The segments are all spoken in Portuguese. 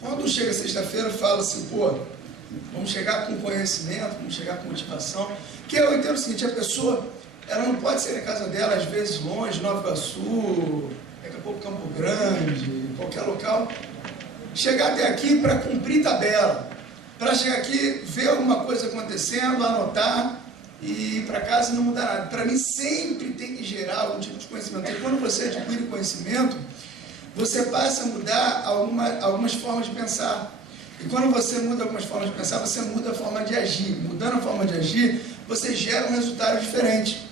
Quando chega sexta-feira, eu falo assim, pô, vamos chegar com conhecimento, vamos chegar com motivação, que eu entendo o seguinte, a pessoa, ela não pode sair da casa dela, às vezes longe, Nova Iguaçu, daqui a pouco Campo Grande, qualquer local, chegar até aqui para cumprir tabela, para chegar aqui, ver alguma coisa acontecendo, anotar e ir para casa e não mudar nada. Para mim sempre tem que gerar algum tipo de conhecimento, e quando você adquire conhecimento, você passa a mudar algumas formas de pensar. E quando você muda algumas formas de pensar, você muda a forma de agir. Mudando a forma de agir, você gera um resultado diferente.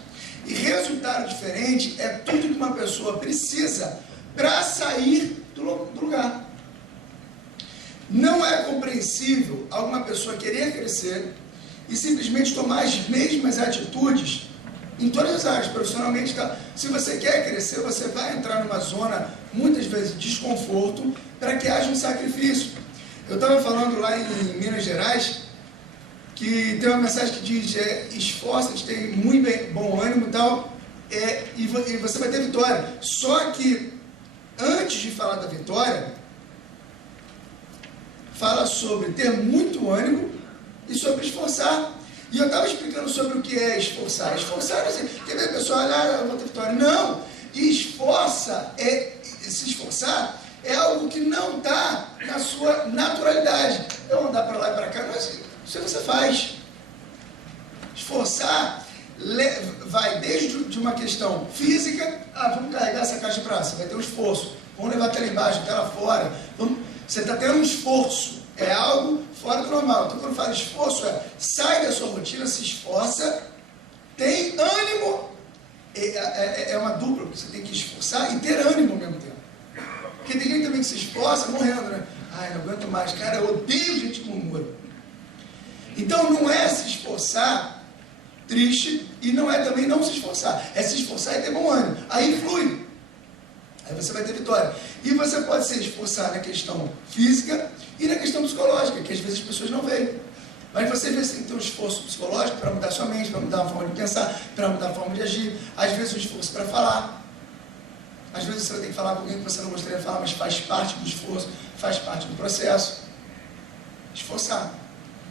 E resultado diferente é tudo que uma pessoa precisa para sair do lugar. Não é compreensível alguma pessoa querer crescer e simplesmente tomar as mesmas atitudes em todas as áreas, profissionalmente. Tá? Se você quer crescer, você vai entrar numa zona, muitas vezes, de desconforto, para que haja um sacrifício. Eu estava falando lá em Minas Gerais, que tem uma mensagem que diz, esforça-te, tem muito bom ânimo e tal, e você vai ter vitória. Só que, antes de falar da vitória, fala sobre ter muito ânimo e sobre esforçar. E eu estava explicando sobre o que é esforçar. Esforçar, assim, quer ver a pessoa, eu vou ter vitória. Não! Se esforçar é algo que não está na sua naturalidade. Eu andar para lá e para cá, mas isso você faz. Esforçar vai desde de uma questão física, vamos carregar essa caixa para lá, você vai ter um esforço. Vamos levar até lá embaixo, até lá fora. Você está tendo um esforço. É algo fora do normal. Então, quando fala esforço, sai da sua rotina, se esforça, tem ânimo. É uma dupla, porque você tem que esforçar e ter ânimo ao mesmo tempo. Porque tem gente também que se esforça morrendo, né? Ai, não aguento mais. Cara, eu odeio gente que murmura. Então, não é se esforçar triste e não é também não se esforçar. É se esforçar e ter bom ânimo. Aí flui. Aí você vai ter vitória. E você pode se esforçar na questão física e na questão psicológica, que às vezes as pessoas não veem. Mas você às vezes tem que ter um esforço psicológico para mudar sua mente, para mudar a forma de pensar, para mudar a forma de agir. Às vezes um esforço para falar. Às vezes você vai ter que falar com alguém que você não gostaria de falar, mas faz parte do esforço, faz parte do processo. Esforçar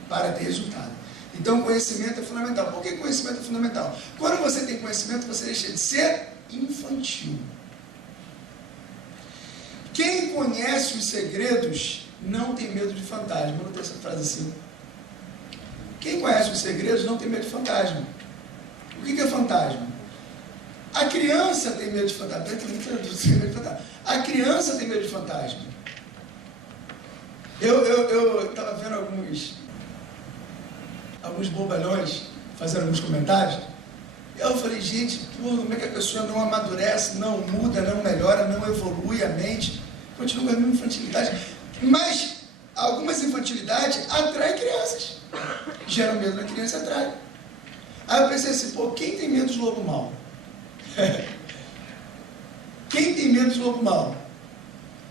para ter resultado. Então conhecimento é fundamental. Por que conhecimento é fundamental? Quando você tem conhecimento, você deixa de ser infantil. Quem conhece os segredos não tem medo de fantasma. Eu não tenho essa frase assim. Quem conhece os segredos não tem medo de fantasma. O que é fantasma? A criança tem medo de fantasma. A criança tem medo de fantasma. Eu estava vendo alguns bobalhões fazendo alguns comentários. Eu falei, gente, como é que a pessoa não amadurece, não muda, não melhora, não evolui a mente, continua com a mesma infantilidade. Mas algumas infantilidades atraem crianças. Geram medo na criança e atrai. Aí eu pensei assim, quem tem medo de lobo mau? Quem tem medo de lobo mau?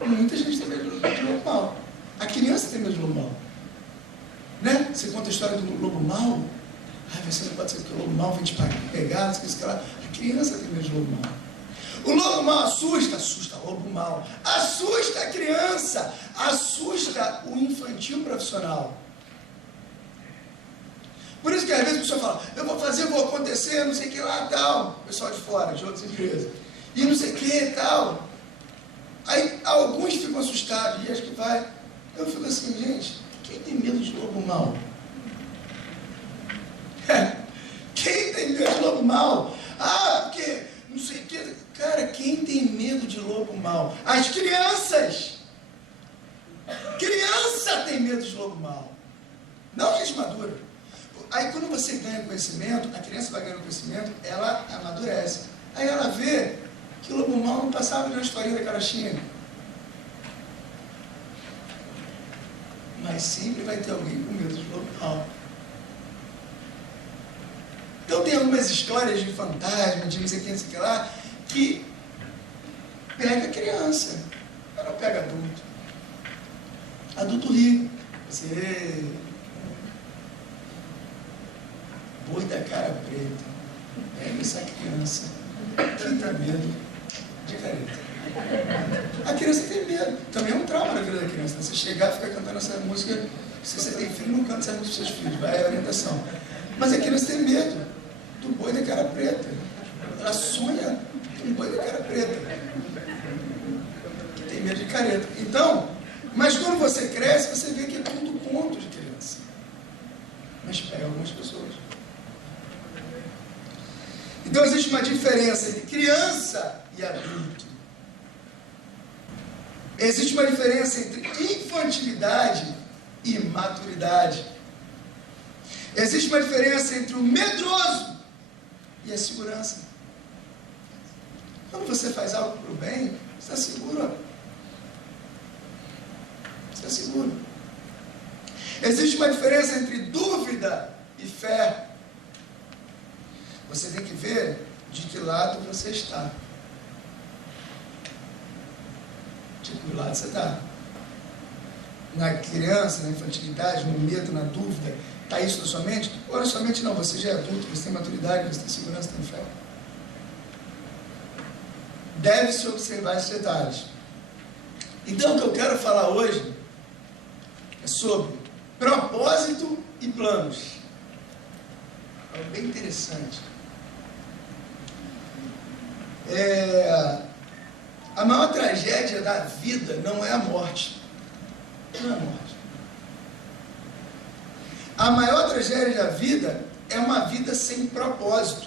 Muita gente tem medo de lobo mau. A criança tem medo de lobo mau. Né? Você conta a história do lobo mau. Você não pode ser que o lobo mau vem te pegar, não sei o que lá. A criança tem medo de lobo mau. O lobo mau assusta o lobo mau. Assusta a criança, assusta o infantil profissional. Por isso que às vezes a pessoa fala, eu vou fazer, vou acontecer, não sei o que lá, tal. Pessoal de fora, de outras empresas. E não sei o que, tal. Aí alguns ficam assustados, e acho que vai. Eu fico assim, gente, quem tem medo de lobo mau? Quem tem medo de lobo mau? Porque não sei o que. Cara, quem tem medo de lobo mau? As crianças. Criança tem medo de lobo mau. Não gente madura. Aí quando você ganha conhecimento, a criança vai ganhando conhecimento, ela amadurece. Aí ela vê que o lobo mau não passava de uma historinha da carochinha. Mas sempre vai ter alguém com medo de lobo mau. Então tem algumas histórias de fantasma, de não sei o que lá, que pega criança, mas não pega adulto. Adulto ri. Você... Boi da cara preta. Pega essa criança que tem medo de careta. A criança tem medo. Também é um trauma na vida da criança. Você chegar e ficar cantando essa música, se você tem filho, não canta essa música para os seus filhos. Vai a orientação. Mas a criança tem medo do boi da cara preta. Ela sonha com um boi da cara preta. Que tem medo de careta. Então, mas quando você cresce, você vê que é tudo conto de criança. Mas pega algumas pessoas. Então existe uma diferença entre criança e adulto. Existe uma diferença entre infantilidade e maturidade. Existe uma diferença entre o medroso e a segurança. Quando você faz algo para o bem, você está seguro. Você está seguro. Existe uma diferença entre dúvida e fé. Você tem que ver de que lado você está. De que lado você está. Na criança, na infantilidade, no medo, na dúvida, está isso na sua mente? Ou na sua mente não, você já é adulto, você tem maturidade, você tem segurança, tem fé. Deve-se observar esses detalhes. Então o que eu quero falar hoje é sobre propósito e planos. É bem interessante. A maior tragédia da vida não é a morte. Não é a morte. A maior tragédia da vida é uma vida sem propósito.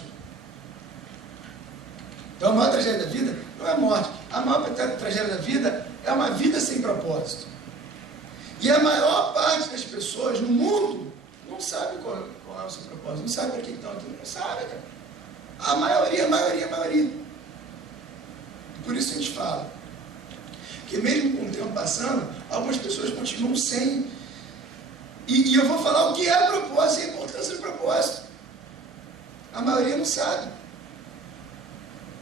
Então a maior tragédia da vida não é a morte. A maior tragédia da vida é uma vida sem propósito. E a maior parte das pessoas no mundo não sabe qual é o seu propósito. Não sabe para que estão aqui. Não sabe, cara. A maioria. Por isso a gente fala que mesmo com o tempo passando, algumas pessoas continuam sem. E eu vou falar o que é propósito e a importância do propósito. A maioria não sabe.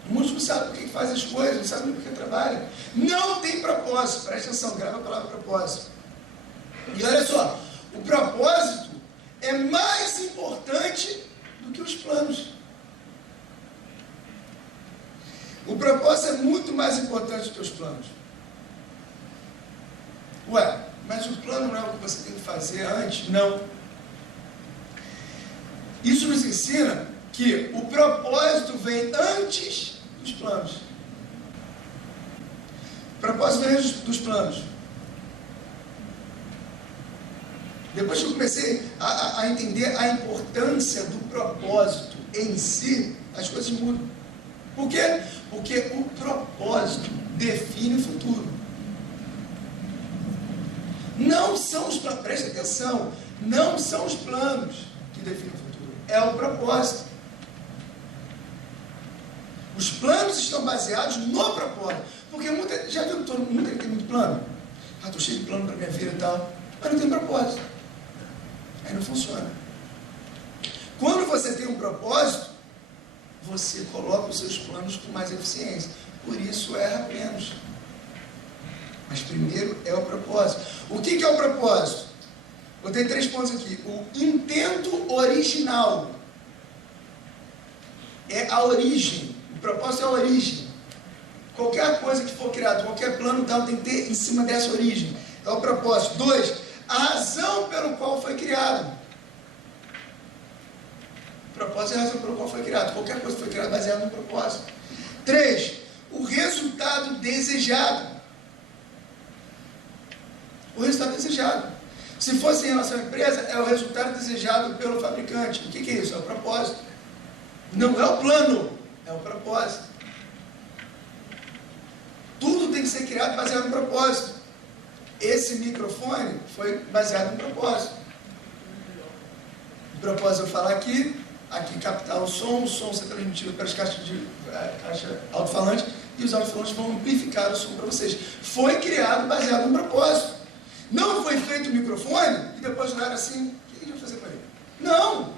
Muitos não sabem por que faz as coisas, não sabem por que trabalham. Não tem propósito. Presta atenção, grava a palavra propósito. E olha só, o propósito é mais importante do que os planos. O propósito é muito mais importante do que os planos. Ué, mas o plano não é o que você tem que fazer antes? Não. Isso nos ensina que o propósito vem antes dos planos. O propósito vem antes dos planos. Depois que eu comecei a entender a importância do propósito em si, as coisas mudam. Por quê? Porque o propósito define o futuro. Não são os planos, preste atenção, não são os planos que definem o futuro, é o propósito. Os planos estão baseados no propósito. Porque já viu que muita gente tem muito plano? Estou cheio de plano para minha vida e tal, mas não tem propósito. Aí não funciona. Quando você tem um propósito, você coloca os seus planos com mais eficiência. Por isso erra menos. Mas primeiro é o propósito. O que é o propósito? Botei 3 pontos aqui. O intento original é a origem. O propósito é a origem. Qualquer coisa que for criada, qualquer plano tal, tem que ter em cima dessa origem. É o propósito. 2, a razão pelo qual foi criado. O propósito é a razão pelo qual foi criado. Qualquer coisa que foi criada baseada no propósito. 3, o resultado desejado. O resultado desejado. Se fosse em relação à empresa, é o resultado desejado pelo fabricante. O que é isso? É o propósito. Não é o plano, é o propósito. Tudo tem que ser criado baseado no propósito. Esse microfone foi baseado no propósito. O propósito é eu falar aqui captar o som ser transmitido pelas caixas de alto-falante, e os alto-falantes vão amplificar o som para vocês. Foi criado baseado no propósito. Não foi feito o microfone e depois não era assim, o que a gente vai fazer com ele? Não!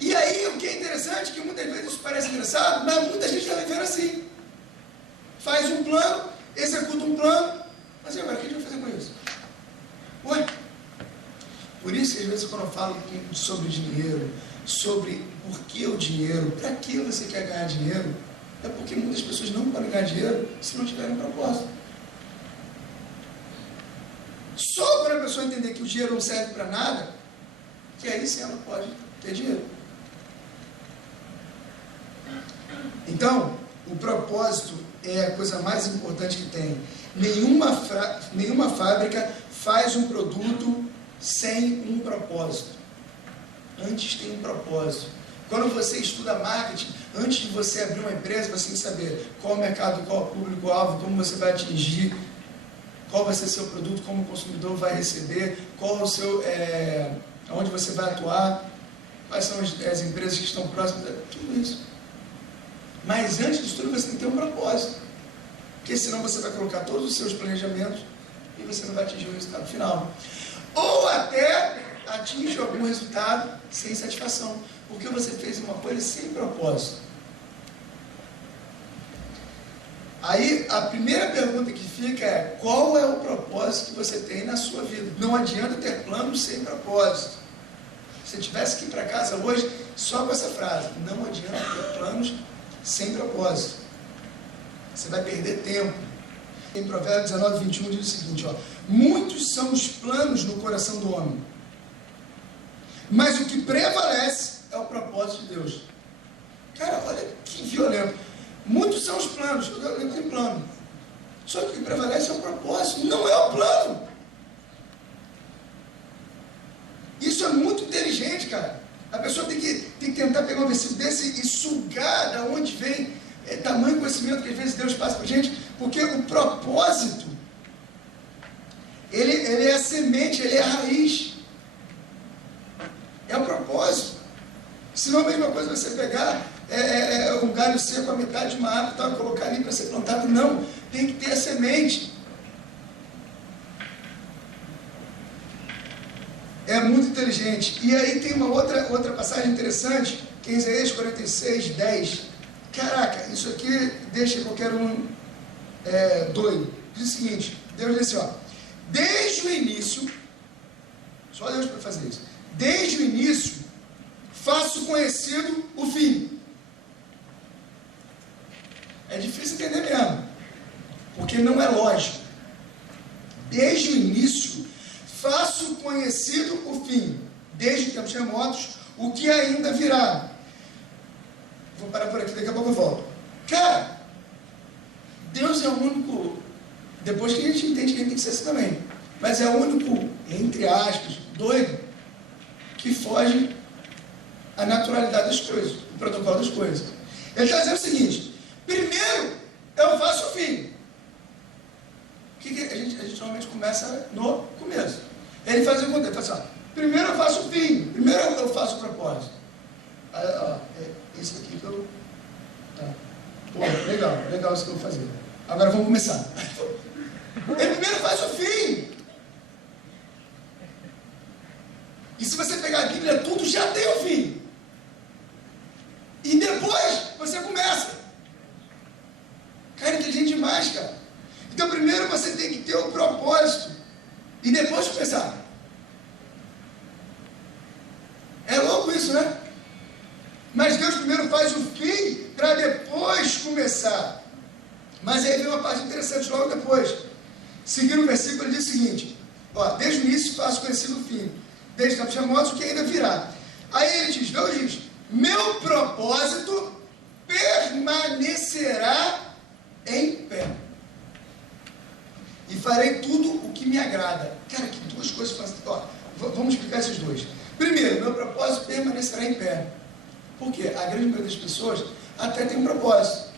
E aí o que é interessante, que muitas vezes isso parece engraçado, mas muita gente está vivendo assim. Faz um plano, executa um plano, mas e agora o que a gente vai isso, às vezes, quando eu falo sobre dinheiro, sobre por que o dinheiro, para que você quer ganhar dinheiro, é porque muitas pessoas não podem ganhar dinheiro se não tiverem propósito. Só quando a pessoa entender que o dinheiro não serve para nada, que aí sim ela pode ter dinheiro. Então, o propósito é a coisa mais importante que tem. Nenhuma fábrica faz um produto sem um propósito. Antes tem um propósito. Quando você estuda marketing, antes de você abrir uma empresa, você tem que saber qual o mercado, qual o público-alvo, como você vai atingir, qual vai ser seu produto, como o consumidor vai receber, qual o seu, onde você vai atuar, quais são as empresas que estão próximas, tudo isso. Mas antes disso tudo você tem que ter um propósito, porque senão você vai colocar todos os seus planejamentos e você não vai atingir o resultado final. Ou até atinge algum resultado sem satisfação, porque você fez uma coisa sem propósito. Aí a primeira pergunta que fica é: qual é o propósito que você tem na sua vida? Não adianta ter planos sem propósito. Se você tivesse que ir para casa hoje só com essa frase: não adianta ter planos sem propósito. Você vai perder tempo. Em Provérbios 19, 21 diz o seguinte: muitos são os planos no coração do homem, mas o que prevalece é o propósito de Deus. Cara, olha que violento. Muitos são os planos, eu tenho plano. Só que o que prevalece é o propósito, não é o plano. Isso é muito inteligente, cara. A pessoa tem que tentar pegar um versículo desse e sugar da onde vem tamanho conhecimento que às vezes Deus passa para a gente, porque o propósito, ele é a semente, ele é a raiz. É o propósito. Senão a mesma coisa você pegar um galho seco, a metade de uma árvore, e colocar ali para ser plantado. Não, tem que ter a semente. É muito inteligente. E aí tem uma outra passagem interessante, que é Isaías 46, 10. Caraca, isso aqui deixa qualquer um doido. Diz o seguinte: Deus diz assim, desde o início, só Deus para fazer isso, desde o início, faço conhecido o fim. É difícil entender mesmo, porque não é lógico. Desde o início, faço conhecido o fim, desde tempos remotos, o que ainda virá. Vou parar por aqui, daqui a pouco eu volto. Cara, Deus é o único, depois que a gente entende que a gente tem que ser assim também, mas é o único, entre aspas, doido, que foge à naturalidade das coisas, o protocolo das coisas. Ele está dizendo o seguinte: primeiro eu faço o fim. A gente normalmente começa no começo. Ele faz o contrário, ele fala assim, primeiro eu faço o fim, primeiro eu faço o propósito. Esse aqui que eu... Tá. Pô, legal isso que eu vou fazer. Agora vamos começar. Ele primeiro faz o fim. E se você pegar a Bíblia, tudo já tem o fim. E depois você começa. Cara, inteligente demais, cara. Então primeiro você tem que ter o propósito e depois começar. É louco isso, né? Mas Deus primeiro faz o fim para depois começar. Mas aí vem uma parte interessante logo depois. Seguindo o versículo, ele diz o seguinte: desde o início faço conhecido o fim, desde tempos remotos o que ainda virá. Aí ele diz, Deus diz, meu propósito permanecerá em pé. E farei tudo o que me agrada. Cara, que duas coisas fazem. Vamos explicar esses dois. Primeiro, meu propósito permanecerá em pé. Por quê? A grande maioria das pessoas até tem um propósito,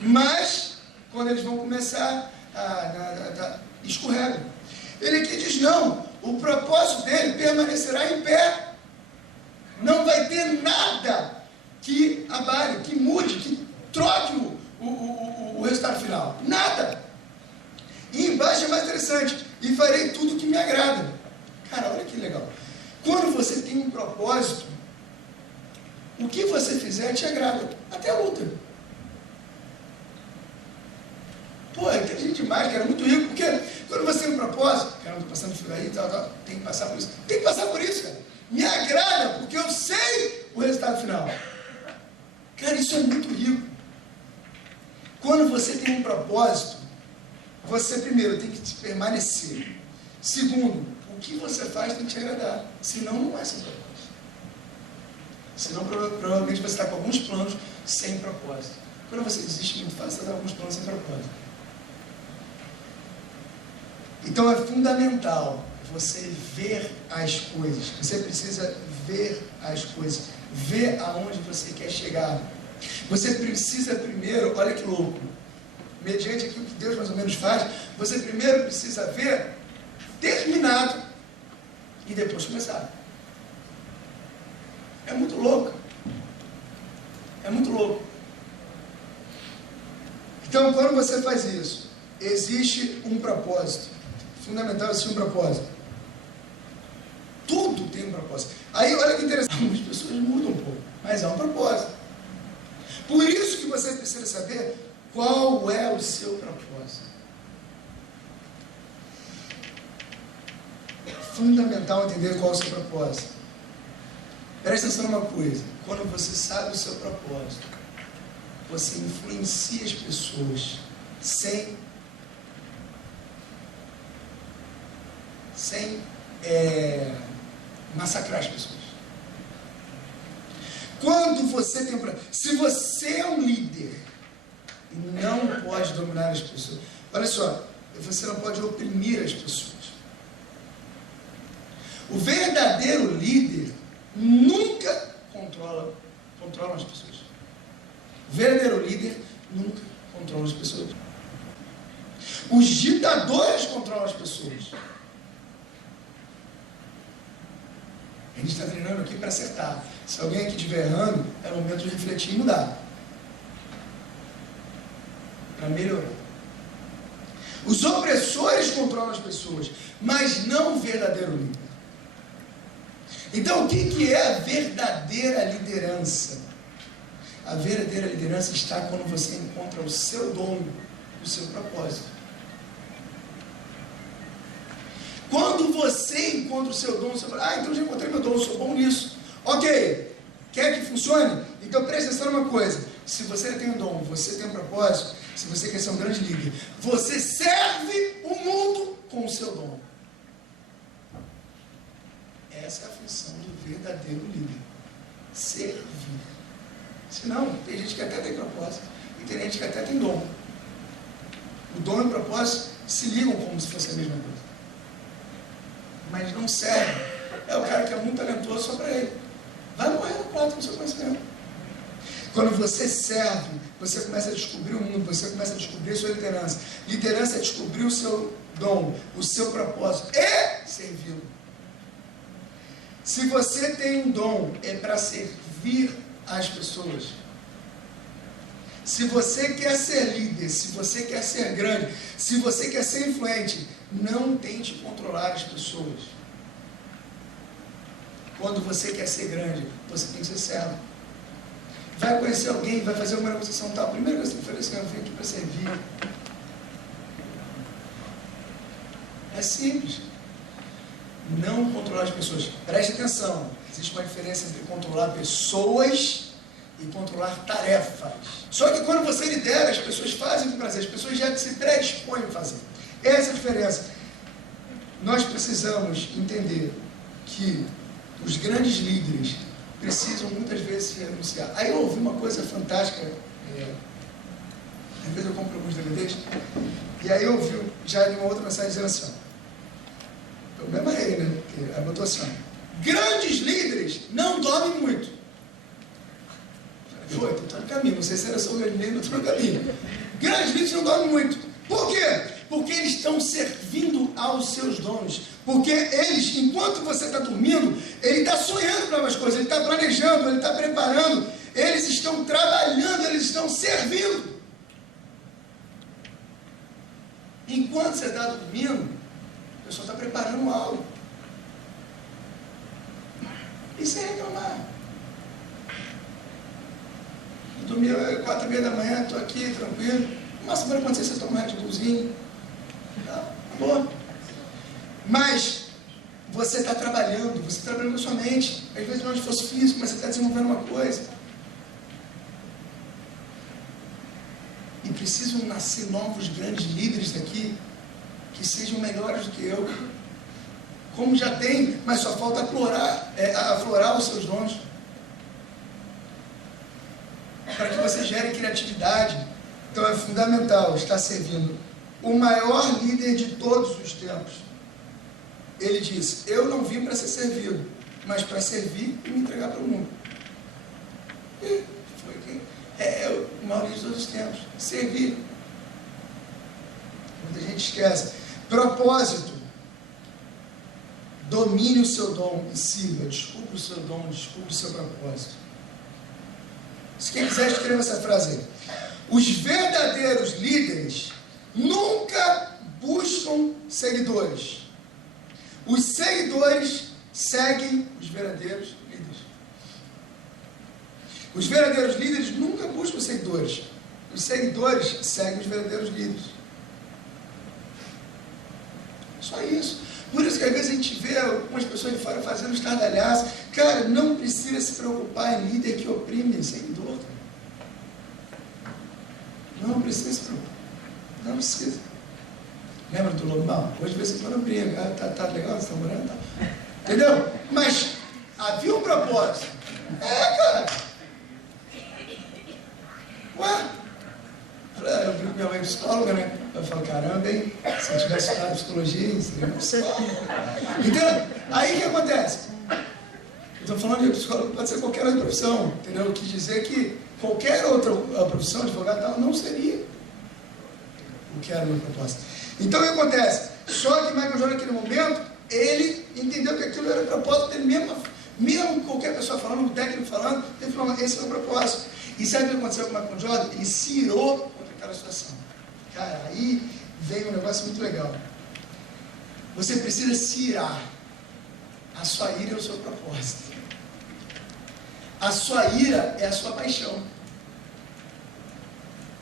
mas quando eles vão começar escorregam. Ele aqui diz, não, o propósito dele permanecerá em pé. Não vai ter nada que abale, que mude, que troque o resultado final. Nada. E embaixo é mais interessante, e farei tudo o que me agrada. Cara, olha que legal. Quando você tem um propósito, o que você fizer te agrada, até a luta. Pô, é inteligente demais, cara, muito rico, porque quando você tem um propósito, cara, eu estou passando fio aí, tal, tem que passar por isso. Tem que passar por isso, cara. Isso é muito rico. Quando você tem um propósito, você primeiro tem que permanecer. Segundo, o que você faz tem que te agradar. Senão não é seu propósito. Senão provavelmente você está com alguns planos sem propósito. Quando você desiste muito fácil, você está com alguns planos sem propósito. Então é fundamental você ver as coisas. Você precisa ver as coisas. Ver aonde você quer chegar. Você precisa primeiro, olha que louco, mediante aquilo que Deus mais ou menos faz, você primeiro precisa ver terminado e depois começar. É muito louco. É muito louco. Então, quando você faz isso, existe um propósito. Fundamental existir um propósito. Tudo tem um propósito. Aí, olha que interessante. Algumas pessoas mudam um pouco, mas há um propósito. Por isso que você precisa saber qual é o seu propósito. É fundamental entender qual é o seu propósito. Presta atenção numa coisa. Quando você sabe o seu propósito, você influencia as pessoas sem massacrar as pessoas. Quando você tem se você é um líder e não pode dominar as pessoas, olha só, você não pode oprimir as pessoas. O verdadeiro líder nunca controla as pessoas. O verdadeiro líder nunca controla as pessoas. Os ditadores controlam as pessoas. A gente está treinando aqui para acertar. Se alguém aqui estiver errando, é o momento de refletir e mudar. Para melhorar. Os opressores controlam as pessoas, mas não o verdadeiro líder. Então, o que é a verdadeira liderança? A verdadeira liderança está quando você encontra o seu dom, o seu propósito. Quando você encontra o seu dom, você fala, então já encontrei meu dom, eu sou bom nisso. Ok, quer que funcione? Então presta atenção numa coisa, se você tem um dom, você tem um propósito, se você quer ser um grande líder, você serve o mundo com o seu dom. Essa é a função do verdadeiro líder. Servir. Senão, tem gente que até tem propósito, e tem gente que até tem dom. O dom e o propósito se ligam como se fosse a mesma coisa. Mas não serve. É o cara que é muito talentoso só para ele. Vai morrer no prato com o seu conhecimento. Quando você serve, você começa a descobrir o mundo, você começa a descobrir a sua liderança. Liderança é descobrir o seu dom, o seu propósito e servi-lo. Se você tem um dom, é para servir as pessoas. Se você quer ser líder, se você quer ser grande, se você quer ser influente, não tente controlar as pessoas. Quando você quer ser grande, você tem que ser servo. Vai conhecer alguém, vai fazer uma negociação tal. Primeiro que você tem que oferecer, eu vim aqui para servir. É simples. Não controlar as pessoas. Preste atenção. Existe uma diferença entre controlar pessoas e controlar tarefas. Só que quando você lidera, as pessoas fazem com prazer. As pessoas já se predispõem a fazer. Essa é a diferença. Nós precisamos entender que os grandes líderes precisam muitas vezes se renunciar. Aí eu ouvi uma coisa fantástica. Às vezes eu compro alguns DVDs. E aí eu ouvi já uma outra mensagem dizendo assim, eu me amarrei, né? Porque ela botou assim, grandes líderes não dormem muito. Eu falei, estou no caminho, não sei se era só o grande líder, estou no caminho. Grandes líderes não dormem muito. Por quê? Porque eles estão servindo aos seus donos. Porque eles, enquanto você está dormindo, ele está sonhando para mais coisas, ele está planejando, ele está preparando, eles estão trabalhando, eles estão servindo. Enquanto você está dormindo, a pessoa está preparando algo. Isso é reclamar. Eu dormi 4h30 da manhã, estou aqui, tranquilo. Uma semana quando você toma um Red Bullzinho. Tá, boa. Mas você está trabalhando, você está trabalhando com a sua mente. Às vezes não é um esforço físico, mas você está desenvolvendo uma coisa. precisam nascer novos grandes líderes daqui, que sejam melhores do que eu, como já tem, mas só falta aflorar os seus dons, para que você gere criatividade. Então é fundamental estar servindo o maior líder de todos os tempos. Ele disse: eu não vim para ser servido, mas para servir e me entregar para o mundo. E foi quem o maior líder de todos os tempos. Servir. Muita gente esquece. Propósito. Domine o seu dom e siga. Descubra o seu dom, descubra o seu propósito. Se quem quiser, escreva essa frase aí. Os verdadeiros líderes nunca buscam seguidores. Os seguidores seguem os verdadeiros líderes. Os verdadeiros líderes nunca buscam seguidores. Os seguidores seguem os verdadeiros líderes. Só isso. Por isso que às vezes a gente vê algumas pessoas de fora fazendo estardalhaço. Cara, não precisa se preocupar em líder que oprime seguidor. Não precisa se preocupar. Não precisa. Lembra do Lobão? Hoje de vez em quando briga. Tá legal, você tá morando? Tá. Entendeu? Mas havia um propósito. Cara. Ué? Eu brinco com minha mãe psicóloga, né? Eu falo, caramba, hein? Se eu tivesse estudado psicologia, seria uma psicóloga. Entendeu? Aí o que acontece? Eu estou falando de psicólogo, pode ser qualquer outra profissão, entendeu? Eu quis dizer que qualquer outra profissão, advogado tal, não seria o que era o meu propósito. Então o que acontece? Só que Michael Jordan, naquele momento, ele entendeu que aquilo era o propósito dele mesmo qualquer pessoa falando, um técnico falando, ele falou, esse é o propósito. E sabe o que aconteceu com o Michael Jordan? Ele se irou contra aquela situação. Cara, aí veio um negócio muito legal. Você precisa se irar. A sua ira é o seu propósito. A sua ira é a sua paixão.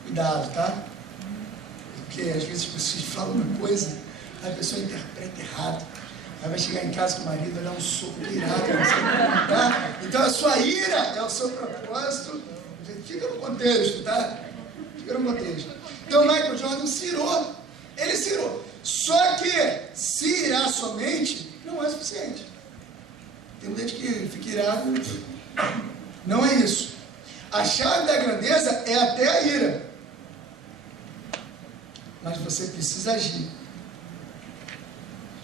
Cuidado, tá? Porque às vezes as pessoas falam uma coisa, a pessoa interpreta errado. Aí vai chegar em casa com o marido, olhar um soco irado, tá? Então a sua ira é o seu propósito. Fica no contexto, tá? Fica no contexto. Então Michael Jordan se irou. Ele se irou. Só que se irar somente não é suficiente. Tem gente que fica irado. Não é isso. A chave da grandeza é até a ira. Mas você precisa agir.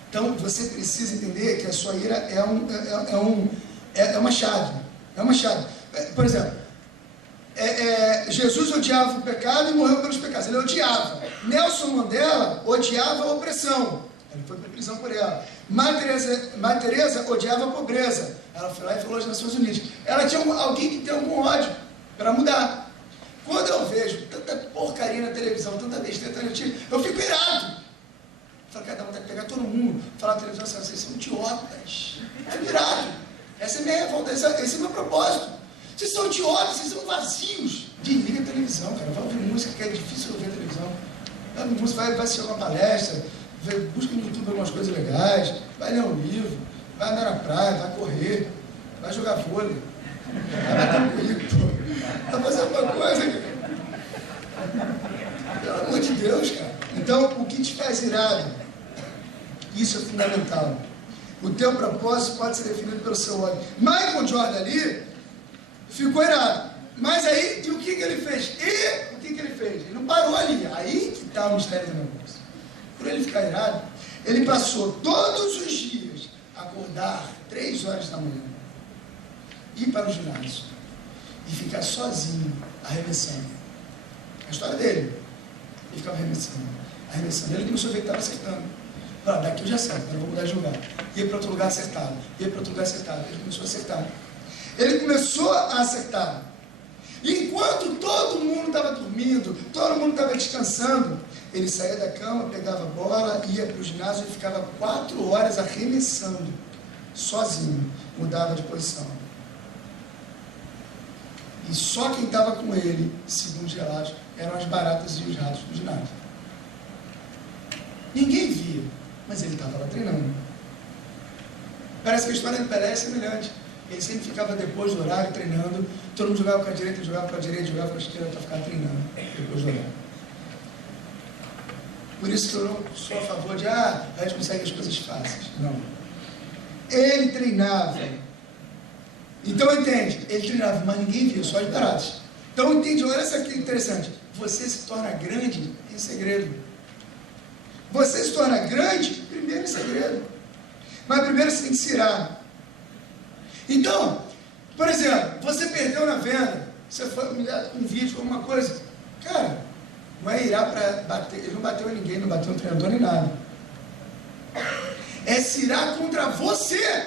Então você precisa entender que a sua ira é uma chave. É uma chave. Por exemplo, Jesus odiava o pecado e morreu pelos pecados. Ele odiava. Nelson Mandela odiava a opressão. Ele foi para a prisão por ela. Madre Teresa odiava a pobreza. Ela foi lá e falou às Nações Unidas. Ela tinha alguém que tem algum ódio para mudar. Quando eu vejo tanta porcaria na televisão, tanta besteira, eu fico irado. Eu falo, cara, dá vontade de pegar todo mundo, falar na televisão assim, vocês são idiotas. Eu fico irado. Essa é a minha revolta, esse é o meu propósito. Vocês são idiotas, vocês são vazios. Desliga a televisão, cara. Vai ouvir música, que é difícil ouvir a televisão. Vai ouvir música, vai assistir uma palestra, busca no YouTube algumas coisas legais, vai ler um livro, vai andar na praia, vai correr, vai jogar vôlei, vai bater comigo, vai fazer alguma coisa, cara. Pelo amor de Deus, cara. Então, o que te faz irado? Isso é fundamental. O teu propósito pode ser definido pelo seu ódio. Michael Jordan ali ficou irado. Mas aí, e o que ele fez? Ele não parou ali. Aí que está o mistério do negócio. Por ele ficar irado, ele passou todos os dias a acordar 3 horas da manhã, ir para o ginásio e ficar sozinho, arremessando. A história dele. Ele ficava arremessando. Ele começou a ver que estava acertando. Daqui eu já acerto, agora eu vou mudar de lugar. Ia para outro lugar, acertado. Ele começou a acertar. Ele começou a acertar. Enquanto todo mundo estava dormindo, todo mundo estava descansando, ele saía da cama, pegava a bola, ia para o ginásio e ficava 4 horas arremessando, sozinho, mudava de posição. E só quem estava com ele, segundo os relatos, eram as baratas e os ratos do ginásio. Ninguém via, mas ele estava lá treinando. Parece que a história do Pelé é semelhante. Ele sempre ficava depois do horário treinando, todo mundo jogava com a direita, jogava com a esquerda para ficar treinando depois do horário. Por isso que eu não sou a favor de, a gente consegue as coisas fáceis. Não. Ele treinava. Então entende, ele treinava, mas ninguém via, só os baratos. Então entende, olha essa aqui interessante. Você se torna grande em segredo. Você se torna grande primeiro em segredo. Mas primeiro você tem que se irar. Então, por exemplo, você perdeu na venda, você foi humilhado com um vídeo, com alguma coisa. Cara, não é irar para bater, ele não bateu em ninguém, não bateu no treinador nem nada. É se irar contra você.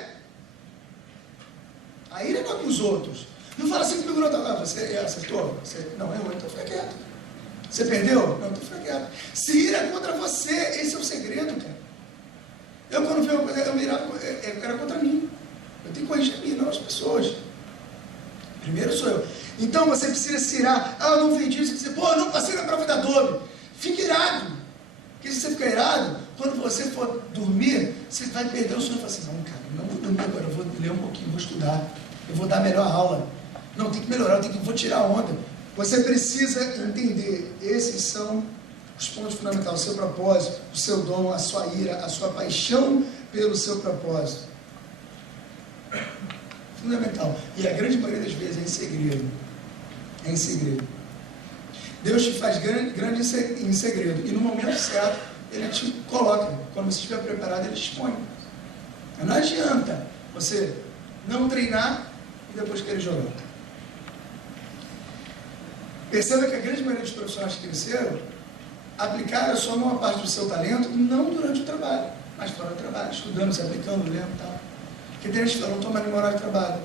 A ira não é com os outros. Não fala assim comigo, não, você acertou? Você, não, errou, então fica quieto. Você perdeu? Não, então fica quieto. Se ira contra você, esse é o segredo, cara. Eu quando vejo uma coisa, eu me irava, era contra mim. Eu tenho que corrigir a mim, não as pessoas. Primeiro sou eu. Então você precisa se irar. Eu não vendi isso. Você, eu não passei na prova da Adobe. Fique irado. Porque se você ficar irado, quando você for dormir, você vai perder o sono. Você fala assim, não, cara, não vou dormir agora, eu vou ler um pouquinho, vou estudar. Eu vou dar a melhor aula. Não, tem que melhorar, vou tirar a onda. Você precisa entender, esses são os pontos fundamentais, o seu propósito, o seu dom, a sua ira, a sua paixão pelo seu propósito. Fundamental. E a grande maioria das vezes é em segredo. É em segredo. Deus te faz grande em segredo. E no momento certo, Ele te coloca. Quando você estiver preparado, Ele te põe. Não adianta você não treinar e depois querer jogar. Perceba que a grande maioria dos profissionais que cresceram aplicaram só uma parte do seu talento, não durante o trabalho, mas fora do trabalho, estudando, se aplicando, lendo e tal. Porque tem gente que fala, não estou mais no horário de trabalho.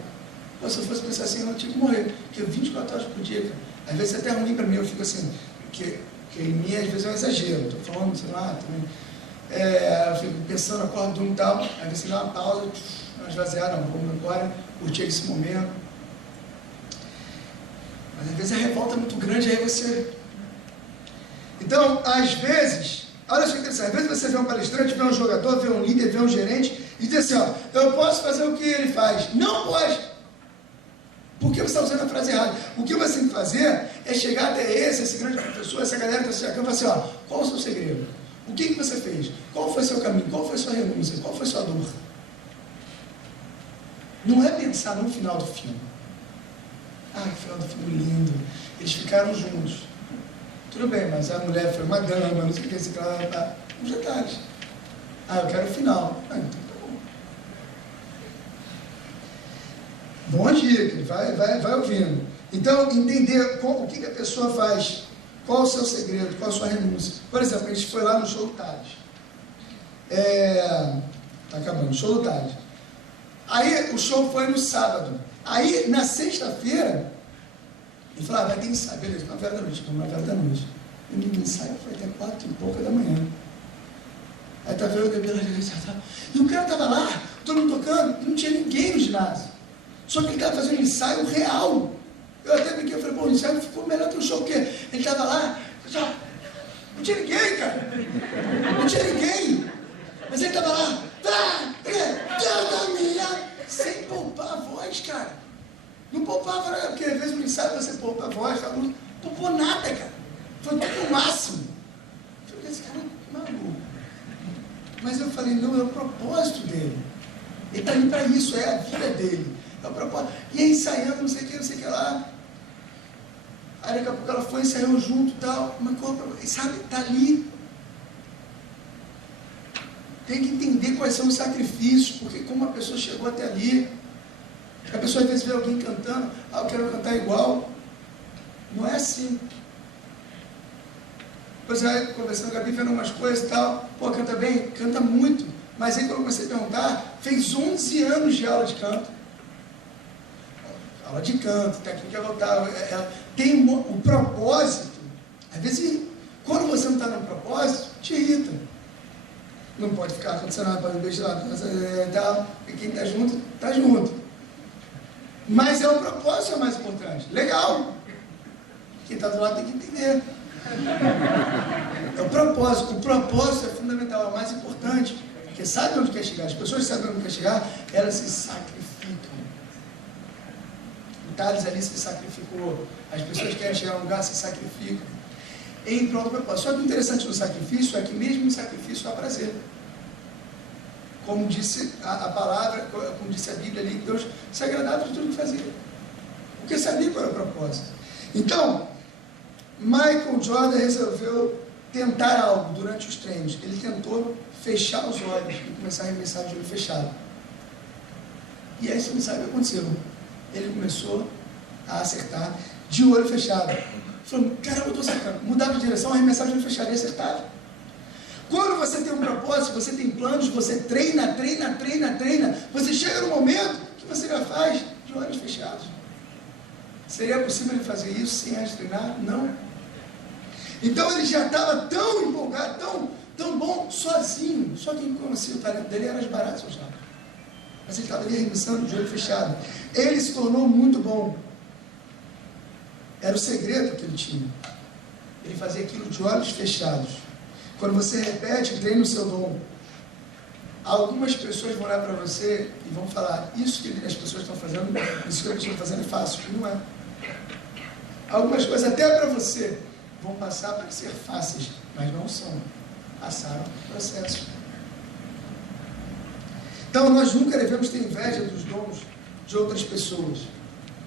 Pô, se eu fosse pensar assim, eu tinha que morrer. Porque 24 horas por dia, cara. Às vezes é até ruim para mim, eu fico assim, que em mim às vezes é um exagero. Estou falando, sei lá, também. Eu fico pensando, acordo e tal, às vezes você dá uma pausa, uma esvaziada, não, vamos agora, curtir esse momento. Mas às vezes a revolta é muito grande, aí você... Então, às vezes, olha só que interessante, às vezes você vê um palestrante, vê um jogador, vê um líder, vê um gerente, e diz assim, ó, eu posso fazer o que ele faz. Não pode! Porque você está usando a frase errada. O que você tem que fazer é chegar até esse grande professor, essa galera que está se acabando e falar assim, ó, qual o seu segredo? O que você fez? Qual foi o seu caminho? Qual foi a sua renúncia? Qual foi a sua dor? Não é pensar no final do filme. Que final do filme lindo. Eles ficaram juntos. Tudo bem, mas a mulher foi uma dama, não sei o que, esse cara tá. Os detalhes. Eu quero o final. Então tá bom. Bom dia, vai ouvindo. Então, entender o que a pessoa faz, qual o seu segredo, qual a sua renúncia. Por exemplo, a gente foi lá no show do Tales. Tá acabando, show do Tales. Aí o show foi no sábado. Aí na sexta-feira, ele falou, vai ter ensaio, beleza, 9 horas da noite, vamos 9 horas da noite. E o ensaio foi até 4 e pouca da manhã. Aí tá vendo o cabelo, e o cara estava lá, todo mundo tocando, e não tinha ninguém no ginásio. Só que ele estava fazendo um ensaio real. Eu até brinquei, eu falei, o ensaio ficou melhor que o show, porque ele estava lá, não tinha ninguém, cara. Não tinha ninguém. Mas ele estava lá, sem poupar a voz, cara. Não poupava, né? Porque às vezes no ensaio você poupa a voz, não poupou nada, cara. Foi tudo o máximo. Eu falei, esse cara é maluco. Mas eu falei, não, é o propósito dele. Ele está indo para isso, é a vida dele. É o propósito. E aí ensaiando, não sei o que lá. Aí daqui a pouco ela foi, ensaiou junto e tal. Mas, sabe, está ali. Tem que entender quais são os sacrifícios, porque como a pessoa chegou até ali. A pessoa às vezes vê alguém cantando, eu quero cantar igual. Não é assim. Depois aí, conversando com a Gabi, vendo umas coisas e tal, canta bem? Canta muito. Mas aí quando eu comecei a perguntar, fez 11 anos de aula de canto. Aula de canto, técnica vocal, tem o propósito. Às vezes, quando você não está no propósito, te irrita. Não pode ficar ar-condicionado, pode beijar, tal. E quem está junto, está junto. Mas é o propósito que é mais importante. Legal. Quem está do lado tem que entender. É o propósito. O propósito é fundamental, é o mais importante. Porque sabe onde quer chegar. As pessoas sabem onde quer chegar, elas se sacrificam. O Tales ali se sacrificou. As pessoas que querem chegar a um lugar se sacrificam. em prol do propósito. Só que o interessante no sacrifício é que mesmo no sacrifício há prazer. Como disse a palavra, como disse a Bíblia ali, que Deus se agradava de tudo que fazia. Porque sabia qual era o propósito. Então, Michael Jordan resolveu tentar algo durante os treinos. Ele tentou fechar os olhos e começar a arremessar de olho fechado. E aí você não sabe o que aconteceu. Ele começou a acertar de olho fechado. Falou, caramba, eu estou acertando. Mudava de direção, arremessava de olho fechado e acertava. Quando você tem um propósito, você tem planos, você treina, você chega no momento que você já faz de olhos fechados. Seria possível ele fazer isso sem antes treinar? Não. Então ele já estava tão empolgado, tão bom, sozinho. Só quem conhecia o talento dele era as baratas, já. Mas ele estava ali arremessando de olho fechado. Ele se tornou muito bom. Era o segredo que ele tinha. Ele fazia aquilo de olhos fechados. Quando você repete, treina o seu dom. Algumas pessoas vão olhar para você e vão falar, isso que as pessoas estão fazendo, isso que as pessoas estão fazendo é fácil. Não é. Algumas coisas até para você vão passar para ser fáceis, mas não são. Passaram o processo. Então nós nunca devemos ter inveja dos dons de outras pessoas.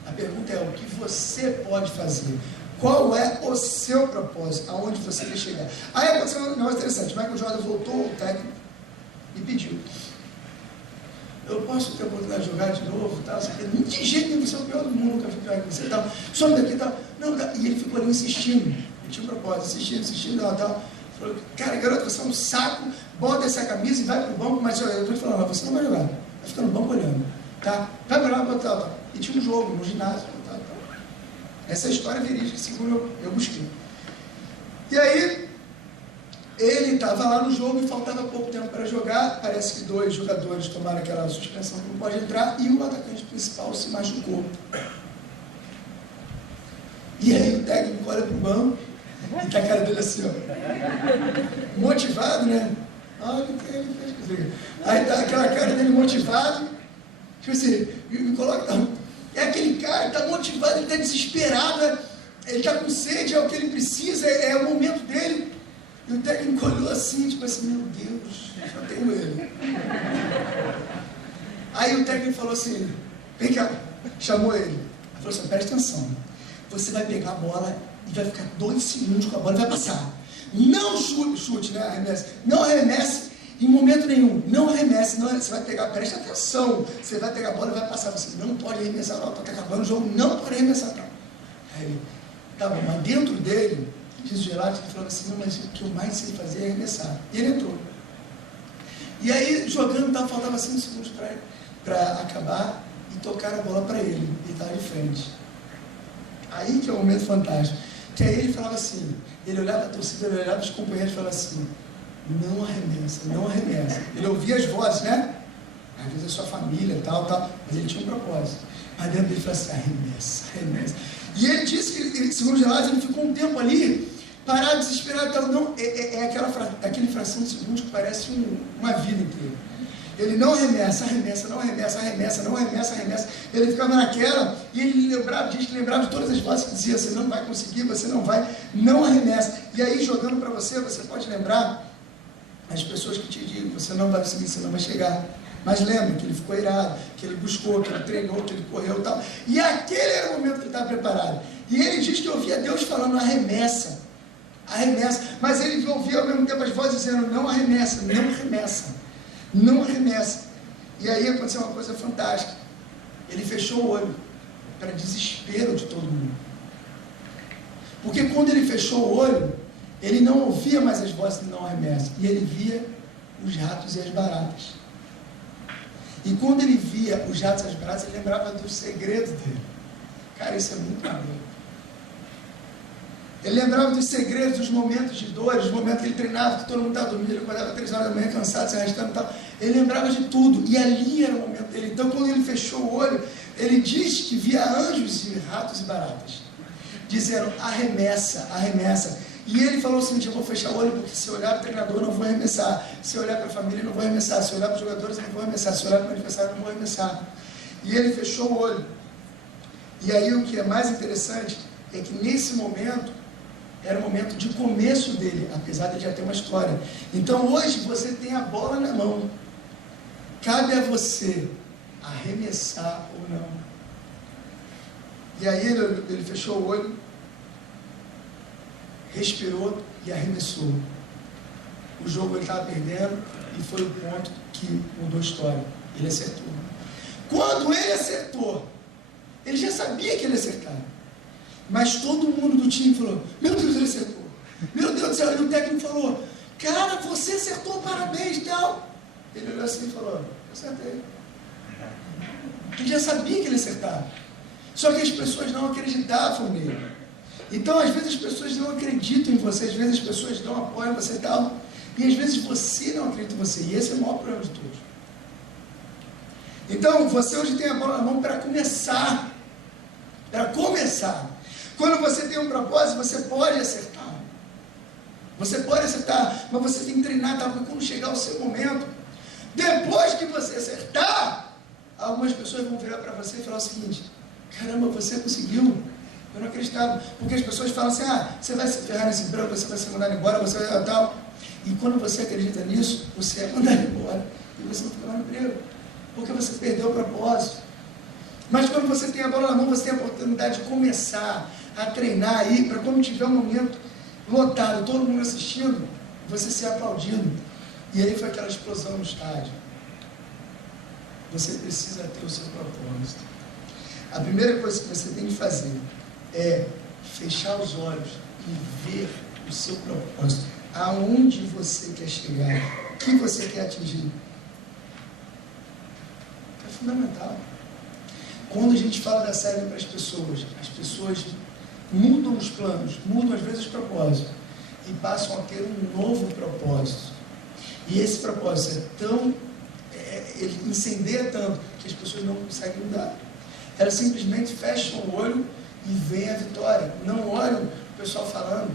A pergunta é o que você pode fazer. Qual é o seu propósito? Aonde você quer chegar? Aí aconteceu um negócio interessante. Michael Jordan voltou ao técnico e pediu. Eu posso ter a oportunidade de jogar de novo? Tal, de jeito nenhum, você é o pior do mundo, nunca fui jogar com você, tal. Some daqui e tal. Não, e ele ficou ali insistindo. Ele tinha um propósito, insistindo, tal. Falou, cara, garoto, você é um saco, bota essa camisa e vai pro banco, mas eu estou te falando, você não vai jogar. Vai ficar no banco olhando. Tá? Vai pra lá, tal. E tinha um jogo no ginásio. Tal. Essa é a história verídica, segundo eu busquei. E aí, ele estava lá no jogo e faltava pouco tempo para jogar. Parece que 2 jogadores tomaram aquela suspensão que não pode entrar e o atacante principal se machucou. E aí o técnico olha para o banco e tá a cara dele assim, ó. Motivado, né? Olha o que ele fez. Aí tá aquela cara dele motivado. Tipo assim, me coloca. É aquele cara que está motivado, ele está desesperado, ele está com sede, é o que ele precisa, é o momento dele. E o técnico olhou assim, tipo assim, meu Deus, só tenho ele. Aí o técnico falou assim, vem cá, chamou ele. Ele falou assim, presta atenção, você vai pegar a bola e vai ficar 2 segundos com a bola e vai passar. Não chute, né, arremesse. Não arremesse em momento nenhum. Não arremesse, não, você vai pegar, presta atenção, você vai pegar a bola e vai passar. Você não pode arremessar, não, está acabando o jogo, não pode arremessar, tá? Aí ele, tá bom, mas dentro dele, diz o Gerardo, que falava assim, não, mas o que eu mais sei fazer é arremessar. E ele entrou. E aí, jogando, faltava 5 segundos para acabar e tocar a bola para ele. Ele estava de frente. Aí que é o momento fantástico. Que aí ele falava assim, ele olhava a torcida, ele olhava os companheiros e falava assim, não arremessa, não arremessa. Ele ouvia as vozes, né? Às vezes a sua família, tal, mas ele tinha um propósito. Mas dentro dele falava assim, arremessa, arremessa. E ele disse que, segundo Gerardo, ele ficou um tempo ali, parado, desesperado, tal. Não, aquele fração de segundos que parece uma vida inteira. Ele não arremessa, arremessa, não arremessa, arremessa, não arremessa, arremessa. Ele ficava naquela, e ele diz que lembrava de todas as vozes que diziam, você não vai conseguir, você não vai, não arremessa. E aí, jogando para você pode lembrar as pessoas que te dizem, você não vai conseguir, você não vai chegar. Mas lembra que ele ficou irado, que ele buscou, que ele treinou, que ele correu e tal. E aquele era o momento que ele estava preparado. E ele diz que ouvia Deus falando, arremessa, arremessa. Mas ele ouvia ao mesmo tempo as vozes dizendo, não arremessa, não arremessa, não arremessa. E aí aconteceu uma coisa fantástica. Ele fechou o olho, para desespero de todo mundo. Porque quando ele fechou o olho, ele não ouvia mais as vozes de não arremessa. E ele via os ratos e as baratas. E quando ele via os ratos e as baratas, ele lembrava dos segredos dele. Cara, isso é muito maneiro. Ele lembrava dos segredos, dos momentos de dor, dos momentos que ele treinava, que todo mundo estava dormindo, ele acordava 3 horas da manhã, cansado, se arrastando e tal. Ele lembrava de tudo. E ali era o momento dele. Então, quando ele fechou o olho, ele diz que via anjos e ratos e baratas, dizendo, arremessa, arremessa. E ele falou o seguinte, eu vou fechar o olho, porque se eu olhar para o treinador, eu não vou arremessar. Se eu olhar para a família, eu não vou arremessar. Se eu olhar para os jogadores, eu não vou arremessar. Se eu olhar para o adversário, eu não vou arremessar. E ele fechou o olho. E aí o que é mais interessante é que nesse momento, era o momento de começo dele, apesar de ele já ter uma história. Então hoje você tem a bola na mão. Cabe a você arremessar ou não. E aí ele fechou o olho, respirou e arremessou. O jogo ele estava perdendo e foi o ponto que mudou a história. Ele acertou. Quando ele acertou, ele já sabia que ele ia acertar. Mas todo mundo do time falou, meu Deus, ele acertou. Meu Deus do céu, e o técnico falou, cara, você acertou, parabéns e tal. Ele olhou assim e falou, acertei. Ele já sabia que ele ia acertar. Só que as pessoas não acreditavam nele. Então, às vezes as pessoas não acreditam em você, às vezes as pessoas não apoiam você e tal. E às vezes você não acredita em você. E esse é o maior problema de todos. Então, você hoje tem a bola na mão para começar. Para começar. Quando você tem um propósito, você pode acertar. Você pode acertar, mas você tem que treinar, tá? Porque quando chegar o seu momento, depois que você acertar, algumas pessoas vão virar para você e falar o seguinte, caramba, você conseguiu? Eu não acreditava. Porque as pessoas falam assim, você vai se ferrar nesse emprego, você vai ser mandado embora, você vai tal. E quando você acredita nisso, você é mandado embora. E você não fica lá no emprego. Porque você perdeu o propósito. Mas quando você tem a bola na mão, você tem a oportunidade de começar a treinar aí, para quando tiver um momento lotado, todo mundo assistindo, você ser aplaudido. E aí foi aquela explosão no estádio. Você precisa ter o seu propósito. A primeira coisa que você tem que fazer é fechar os olhos e ver o seu propósito. Aonde você quer chegar? O que você quer atingir? É fundamental. Quando a gente fala da série para as pessoas mudam os planos, mudam às vezes os propósitos e passam a ter um novo propósito. E esse propósito é tão, ele incendeia tanto que as pessoas não conseguem mudar. Elas simplesmente fecham o olho e veem a vitória. Não olham o pessoal falando.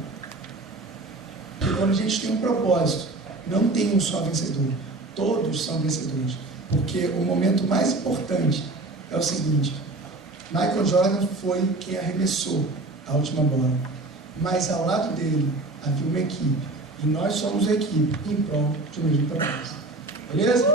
Porque quando a gente tem um propósito, não tem um só vencedor. Todos são vencedores. Porque o momento mais importante é o seguinte, Michael Jordan foi quem arremessou a última bola, mas ao lado dele havia uma equipe, e nós somos a equipe em prol de um mesmo propósito. Beleza?